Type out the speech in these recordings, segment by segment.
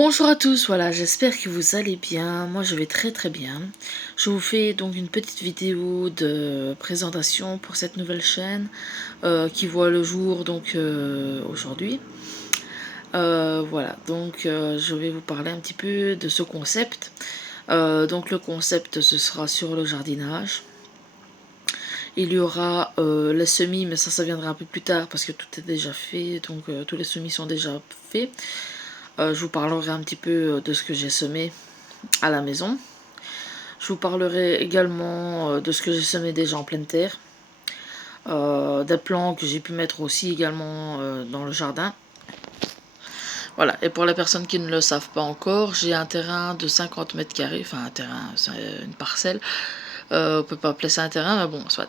Bonjour à tous, voilà, j'espère que vous allez bien. Moi je vais très très bien. Je vous fais donc une petite vidéo de présentation pour cette nouvelle chaîne qui voit le jour donc aujourd'hui. Voilà, donc je vais vous parler un petit peu de ce concept. Donc le concept ce sera sur le jardinage. Il y aura les semis, mais ça viendra un peu plus tard parce que tout est déjà fait, donc tous les semis sont déjà faits. Je vous parlerai un petit peu de ce que j'ai semé à la maison. Je vous parlerai également de ce que j'ai semé déjà en pleine terre, des plants que j'ai pu mettre aussi également dans le jardin. Voilà, et pour les personnes qui ne le savent pas encore, j'ai un terrain de 50 mètres carrés, enfin un terrain, c'est une parcelle, on peut pas appeler ça un terrain, mais bon, soit.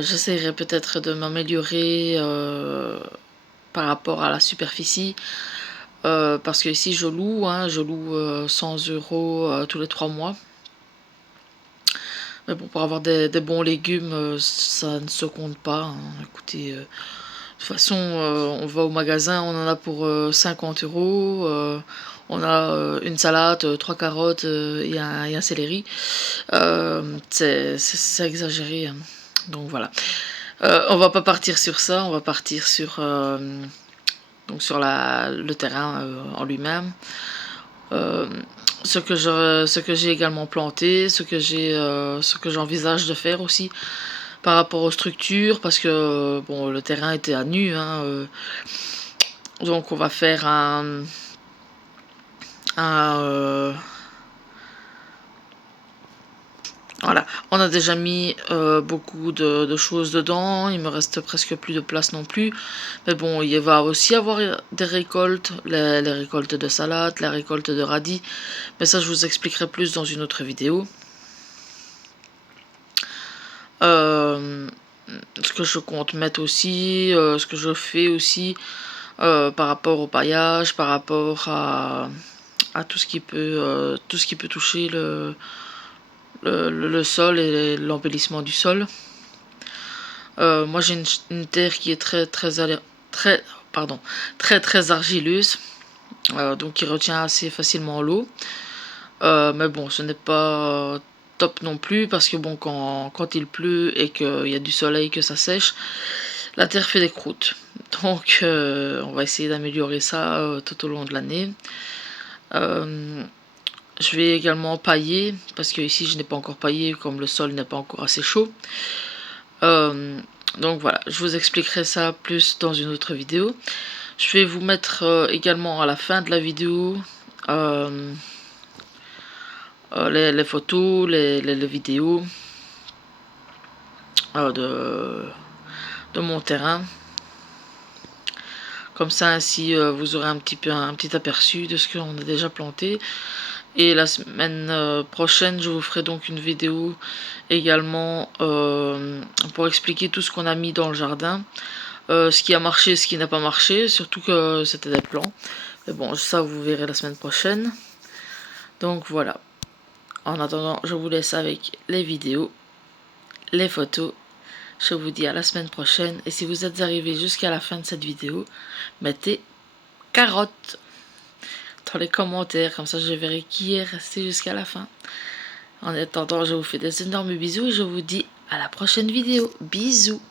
J'essaierai peut-être de m'améliorer par rapport à la superficie. Parce que ici je loue 100 € tous les 3 mois. Mais bon, pour avoir des bons légumes, ça ne se compte pas, hein. Écoutez, de toute façon, on va au magasin, on en a pour 50 €. On a une salade, 3 carottes et un céleri. C'est exagéré, hein. Donc voilà. On va pas partir sur ça, on va partir sur donc sur le terrain en lui-même. Ce que j'ai également planté, ce que j'envisage de faire aussi par rapport aux structures, parce que bon, le terrain était à nu, hein, donc on va faire un voilà, on a déjà mis beaucoup de choses dedans, il me reste presque plus de place non plus. Mais bon, il va aussi avoir des récoltes, les récoltes de salade, la récolte de radis. Mais ça, je vous expliquerai plus dans une autre vidéo. Ce que je compte mettre aussi, ce que je fais aussi par rapport au paillage, par rapport à tout ce qui peut toucher le sol et l'embellissement du sol. Moi j'ai une terre qui est très argileuse, donc qui retient assez facilement l'eau. Mais bon, ce n'est pas top non plus, parce que bon, quand il pleut et qu'il y a du soleil, que ça sèche, la terre fait des croûtes. Donc on va essayer d'améliorer ça tout au long de l'année. Je vais également pailler, parce que ici je n'ai pas encore paillé, comme le sol n'est pas encore assez chaud. Donc voilà, je vous expliquerai ça plus dans une autre vidéo. Je vais vous mettre également à la fin de la vidéo les photos, les vidéos de mon terrain. Comme ça, ainsi, vous aurez un petit aperçu de ce qu'on a déjà planté. Et la semaine prochaine, je vous ferai donc une vidéo également pour expliquer tout ce qu'on a mis dans le jardin. Ce qui a marché, ce qui n'a pas marché, surtout que c'était des plants. Mais bon, ça vous verrez la semaine prochaine. Donc voilà. En attendant, je vous laisse avec les vidéos, les photos. Je vous dis à la semaine prochaine. Et si vous êtes arrivé jusqu'à la fin de cette vidéo, mettez carotte dans les commentaires. Comme ça, je verrai qui est resté jusqu'à la fin. En attendant, je vous fais des énormes bisous et je vous dis à la prochaine vidéo. Bisous.